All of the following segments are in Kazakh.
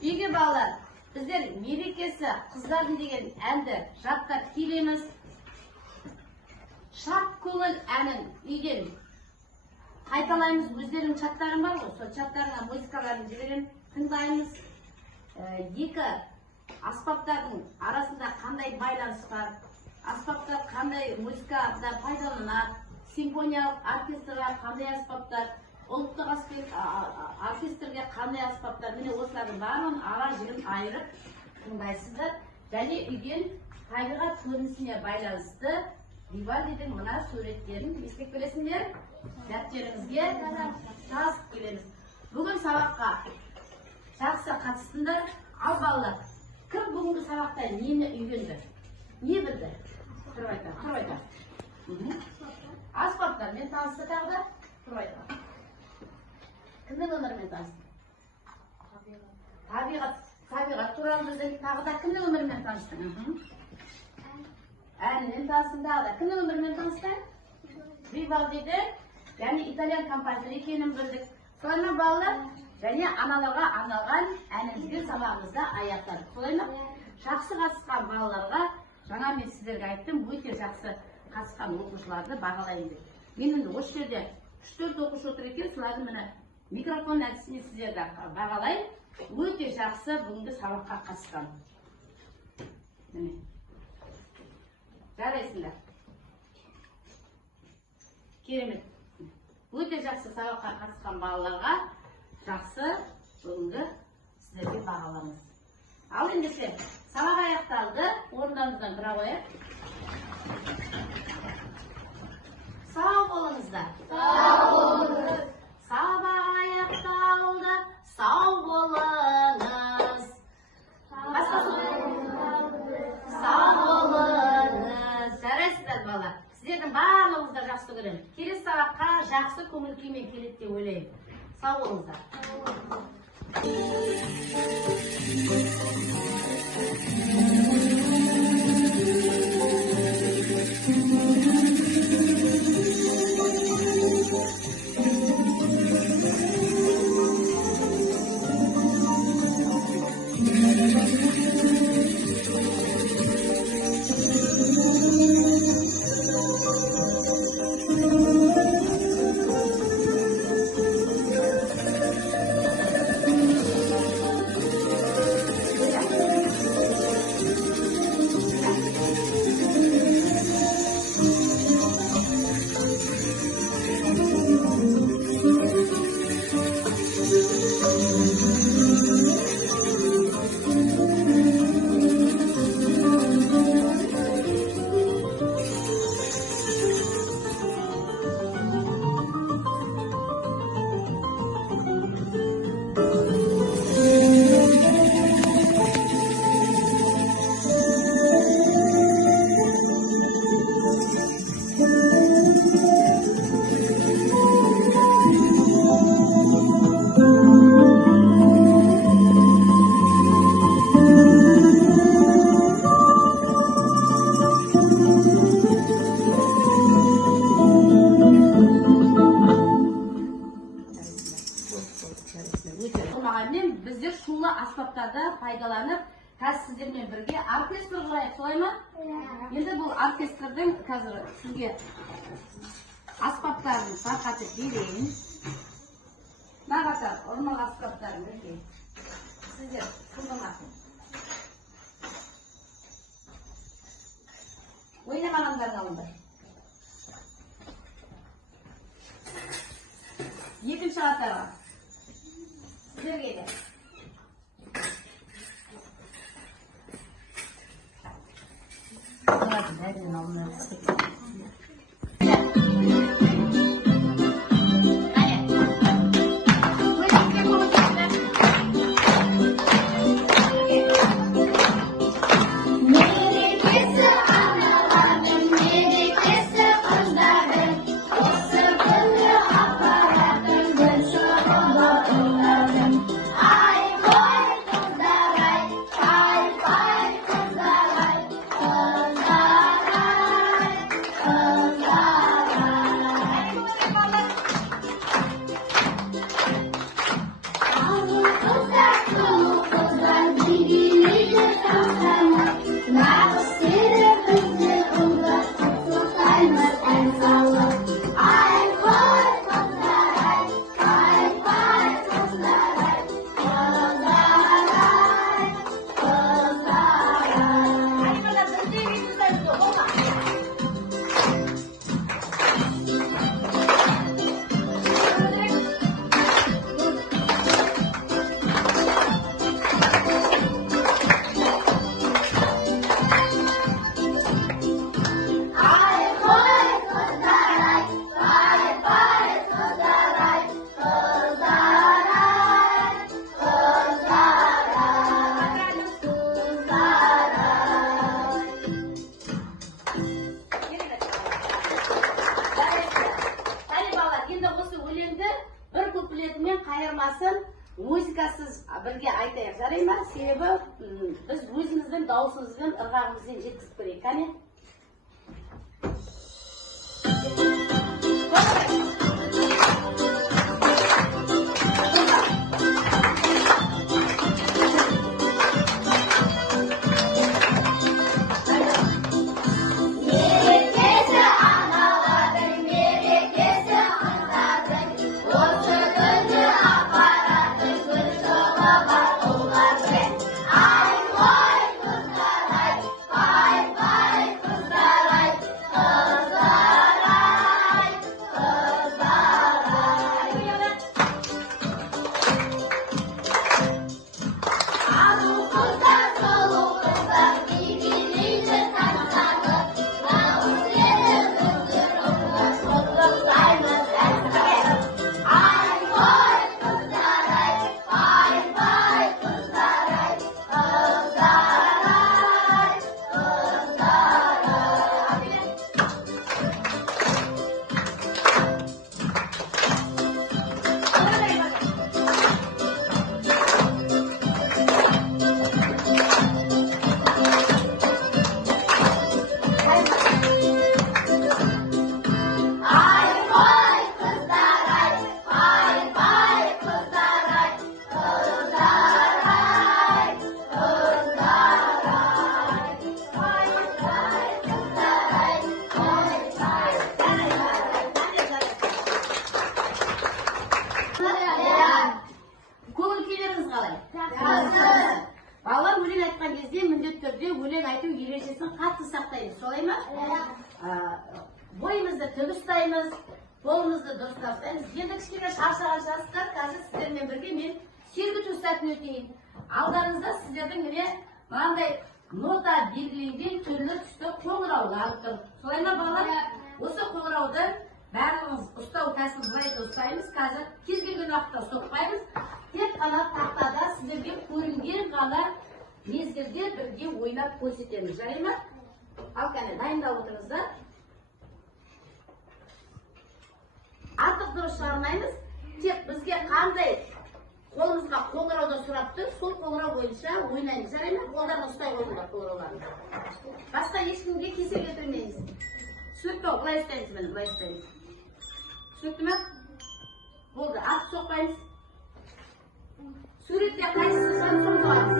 Үйге балалар, біздер мерекесі қыздардың деген әнді жаттап келеміз. Шат көңіл әнін үйден қайталаймыз. Өздерінің чаттарың бар ғой, сол чаттарына музыкаларын жіберем, тыңдаймыз. Екі аспаптардың арасында қандай байланыс бар, аспаптар қандай музыкада пайдаланады, симфониялық оркестрға қандай аспаптар, ұлттық оркестрге қандай аспаптар, міне осылардың барлығын ара жігін айырып тыңдайсыздар. Және үйден табиғат көрінісіне байланысты Вивальдидің мына суреттерін естіп келесіңдер, дәптеріңізге жазып келеміз. Бүгін сабаққа жақсы қатыстыңдар. Ал балалар, кім бүгінгі сабақта нені үйренді? Не білді? Тұрып айта. Аспаптармен танысты тағы да? Тұрып айта. Кімнің өмірімен танысты? Табиғат туралы білдің. Тағы да кімнің өмірімен танысты? Әнінен таныстың тағы да. Кімнің өмірімен танысты? Вивальдидің, яғни итальян композитор екенін білдік. Солай ма балалар? Және аналарға арналған әнімізбен сабағымызда аяқтадық. Солай ма? Жақсы қатысқан балаларға, жаңа мен сіздерге айттым, өте жақсы қатысқан оқушыларды бағалайын деп. Мен енді осы жерде 3-4 оқушы отыр екен, солардың міне микрофон әдісіне сіздерді бағалайын. Өте жақсы бүгінгі сабаққа қатысқан. Міне. Жарайсыңдар. Керемет. Өте жақсы сабаққа қатысқан балаларға жақсы бүгінгі сіздерге бағаламыз. Ал ендеше сабақ аяқталды. Орындарыңыздан тұра қояйық. Сау болыңыздар. Сау болыңыз. Сабақ аяқталды. Сау болыңыз. Сау болыңыз. Жарайсыздар балалар. Сіздердің барлығыңызды жақсы көремін. Келесі сабаққа жақсы көңіл күймен келеді деп ойлаймын. Сау болыңыздар. Біздер шулы аспаптарды пайдаланып, қазір сіздермен бірге оркестр құрайық, солай ма? Енді бұл оркестрдің қазір сізге аспаптарын тарқатып берейін. Нағатар, ұрмақ аспаптарын бірге. Сіздер қылдымасын. Ойнамағандар қалыңдар. Екінші қатарға. Сіздерге де. Бәрін алдына birga aytayық, жарай ма? Себебі біз өзіміздің дауысымызбен, ырғағымызбен жеткізіп берейік. Қане? Балалар өлең айтқан кезде міндетті түрде өлең айту ережесін қатты сақтаймыз, солай ма? Бойымызды тік ұстаймыз, қолымызды дұрыс ұстаймыз. Енді кішкене шаршаған жастар, қазір сіздермен бірге мен сергіту сәтін өтейін. Алдарыңызда сіздердің міне мынандай нота белгіленген түрлі түсті қоңыраулар алып тұр. Солай ма балалар? Осы қоңырауды барлығымыз ұстау тәсілін былай ұстаймыз. Қазір кез келген уақытта соқпаймыз. Тек қана тақтада сіздерге көрінген ғана мезгілде бірге ойнап көрсетеміз. Жарай ма? Ал қане, дайындап отырыңыздар. Артық дұрыс шығармаймыз. Тек бізге қандай қолымызға қоңырауды сұрап тұр, сол қоңырау бойынша ойнаймыз. Жарай ма? Қолдарын ұстай қойыңдар қоңырауларын. Басқа ешкімге кесел келтірмейміз. Түсінікті, былай ұстаймыз, міне, былай ұстаймыз. Түсінікті ме? Болды, артық соқпаймыз. Суретте қайсысы жан соң қаламыз.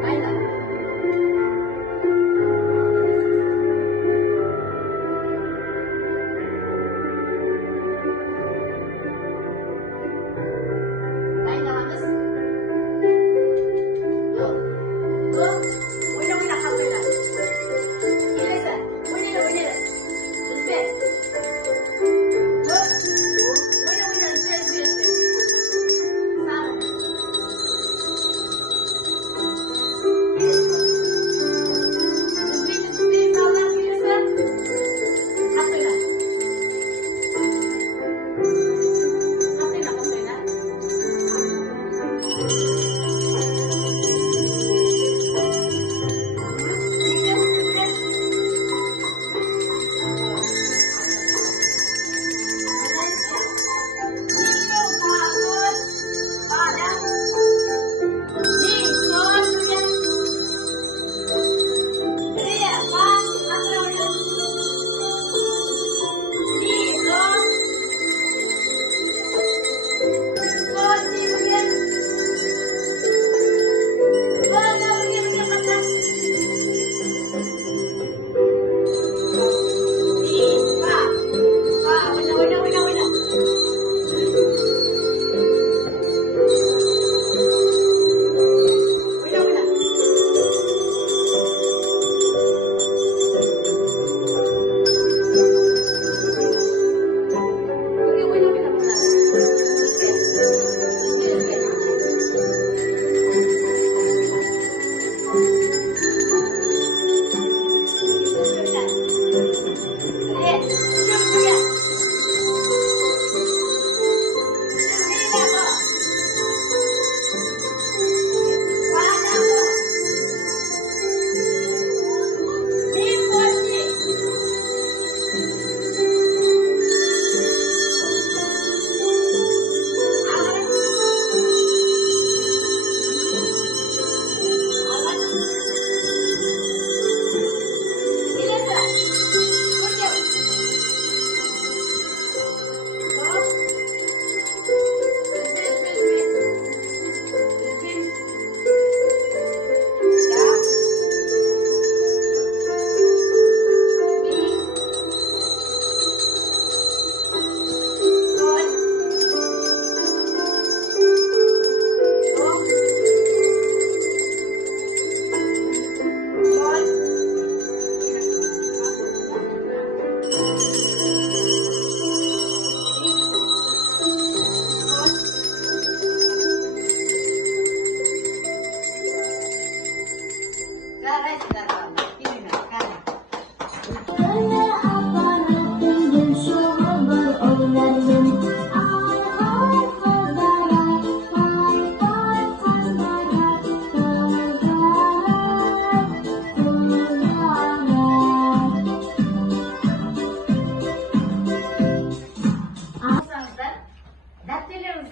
Дайындап. Дайындаламыз. Ойна қалмайла. Келесі. Ойнайды. Үзбе. Oyna, üzme.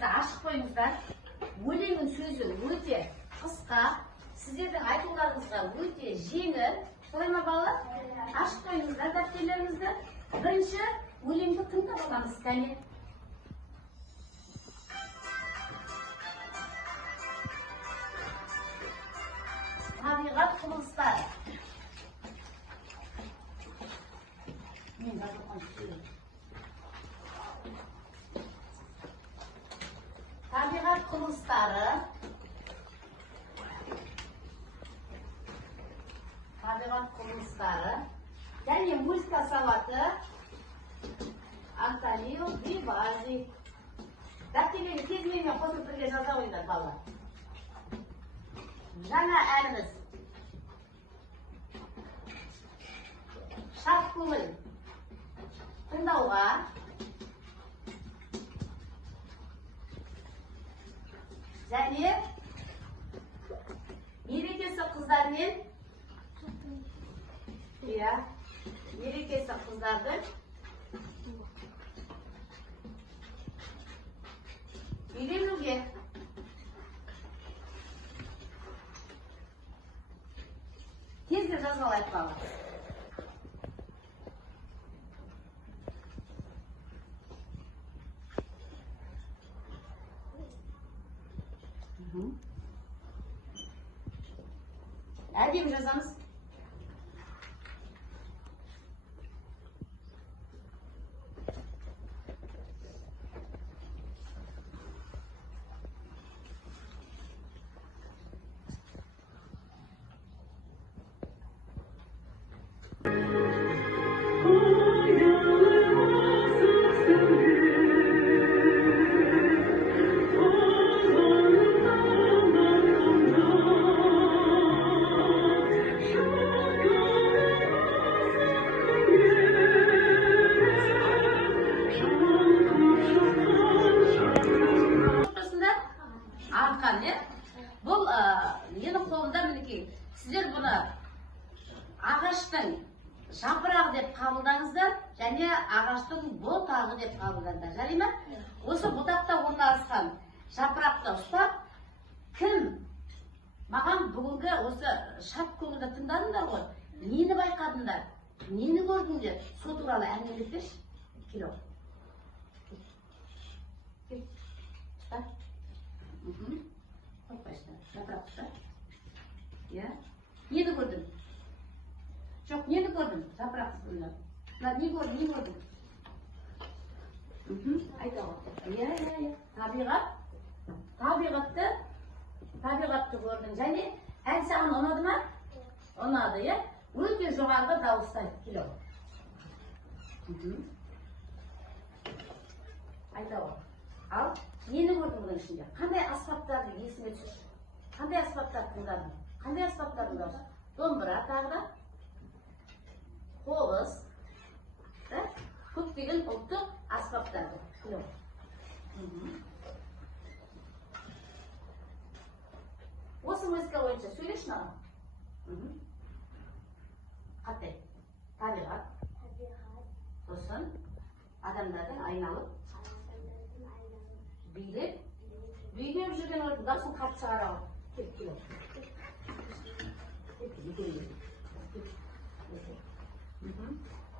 көңіліңізді ашық қойыңыздар. Өлеңнің сөзі өте қысқа, сіздердің айтуларыңызға өте жеңіл. Солай ма балалар? Ашық қойыңыздар дәптерлеріңізді. Бірінші өлеңді тыңдап аламыз, кәне. Табиғат құбылыстары. Табиғат құбылыстары. Табиғат құбылыстары. Және музыка сауаты. Антонио Вивальди. Дәптерлерді тезменімен қосып бірге жаза қойыңдар балалар. Жаңа әніміз. Шат көңіл тыңдауға. Және мерекесі қыздармен, мерекесі қыздардың үйленуге. Тезде жазалайық балалар. Әдемі жазамыз. Бұл менің қолымда мінекей. Сіздер бұны ағаштың жапырағы деп қабылдаңыздар, және ағаштың бұтағы деп қабылдаңыздар. Жарай ма? Осы бұтақта орналасқан жапырақты ұстап, кім маған бүгінгі осы шат көңілді тыңдадыңдар ғой? Нені байқадыңдар? Нені көрдіңдер? Сол туралы әңгімелесеңші. Келу. Ұста. Қойпайсыздар. Жапырақ ұста. Нені көрдің? Жоқ, нені көрдің? Жапырақ ұста. Не көрдің? Айта ғой. Табиғатты көрдің. Және ән саған ұнады ма? Ұнады, е? Өте жоғарғы дауыстайды. Келу. Айта ғой. Ал, нені көрдің бұның ішінде? Қандай аспаптарды есіме түсірші? Қандай аспаптарды тыңдадың? Қандай аспаптарды тыңдадың? Домбыра тағы, қобыз, көптеген ұлттық аспаптарды. Осы музыка бойынша сөйлеші маған. Қандай? Табиғат. Сосын адамдардың айналып билеп жүрген орын дауысын қатты шығара ғой. Кел.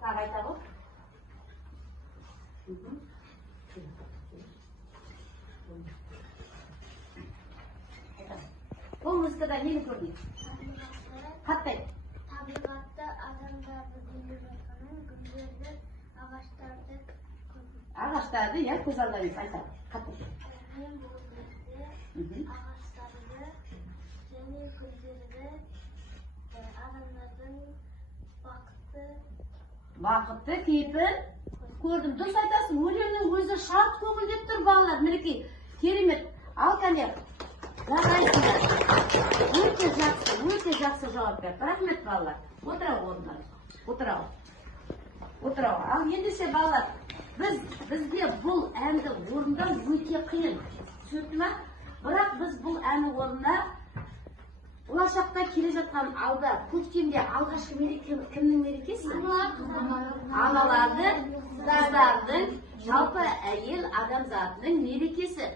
Тағы айта ғой. Бұл музыкада нені көрдің? Қаттай. Табиғатта адамдарды билеп жатқанын, гүлдерді, ағаштарды көрдім. Ағаштарды, көз алдарыңыз айта. Қаттай. Мен бұл жерде ағаштарды және гүлдерді, адамдардың бақытты кейпін көрдім. Дұрыс айтасың, өлеңнің өзі шат көңіл деп тұр балалар. Мінекей, керемет. Ал кәне, жарайсыңдар. Өте жақсы жауап берді. Рахмет балалар. Отырау орындарыңызға. Отырау. Ал ендеше балалар, бізге бұл әнді орындау өте қиын. Түсінікті ме? Бірақ біз бұл әнді орында болашақта келе жатқан алда көктемде алғашқы мереке кімнің мерекесі? Аналардың, қыздардың, жалпы әйел адамзатының мерекесі.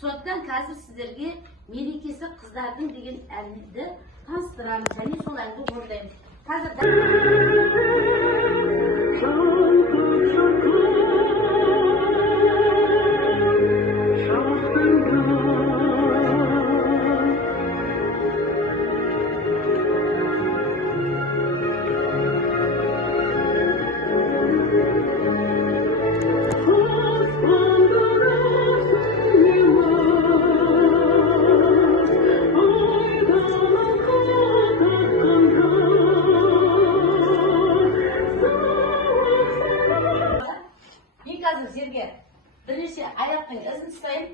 сондықтан қазір сіздерге мерекесі қыздардың деген әнді таныстырамыз және сол әнді орындаймыз. Қазір жерге бірнеше аяқтың ізін ұстайын.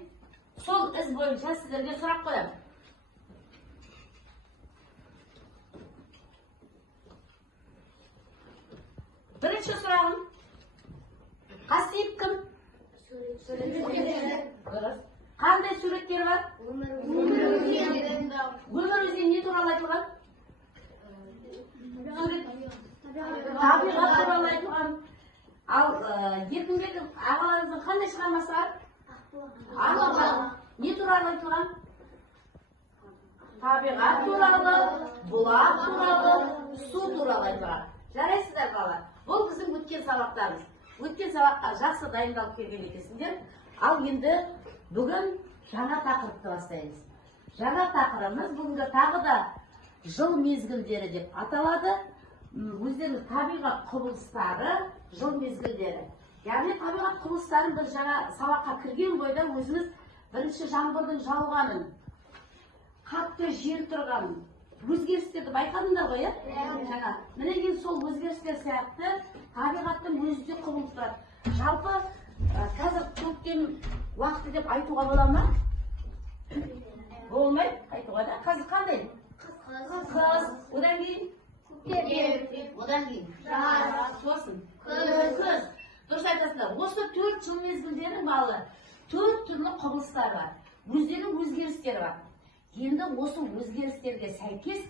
Сол із бойынша сіздерге сұрақ қоямын. Бірінші сұрағым, Қасиып кім? Дұрыс. Қандай суреттер бар? Өмір өзінен не туралы айтылған? Табиғат туралы айтылған. Ал Еркінбек ағаларыңыздың қандай шығармасы бар? Ағалар. Не туралы айтылған? Табиғат туралы, бұлақ туралы, су туралы айтылған. Жарайсыздар балалар. Бұл біздің өткен сабақтарымыз. Өткен сабаққа жақсы дайындалып келген екенсіңдер. Ал енді бүгін жаңа тақырыпты бастаймыз. Жаңа тақырыбымыз бүгінгі тағы да жыл мезгілдері деп аталады. Өздерінің табиғат құбылыстары, жыл мезгілдері. Яғни табиғат құбылыстарын біз жаңа сабаққа кірген бойда өзіміз бірінші жаңбырдың жауғанын, қатты жел тұрғанын, өзгерістерді байқадыңдар ғой, жаңа. Міне кейін сол өзгерістер сияқты табиғаттың өзі де құбылыс бар. Жалпы қазір көктем уақыты деп айтуға бола ма? Болмайды айтуға да. Қазір қандай? Қыс. Одан кейін? Одан кейін? Жаз. Сосын? Күз. Дұрыс айтасыздар. Осы 4 жыл мезгілдерінің балы 4 түрлі құбылыстар бар. Өздерінің өзгерістері бар. Енді осы өзгерістерге сәйкес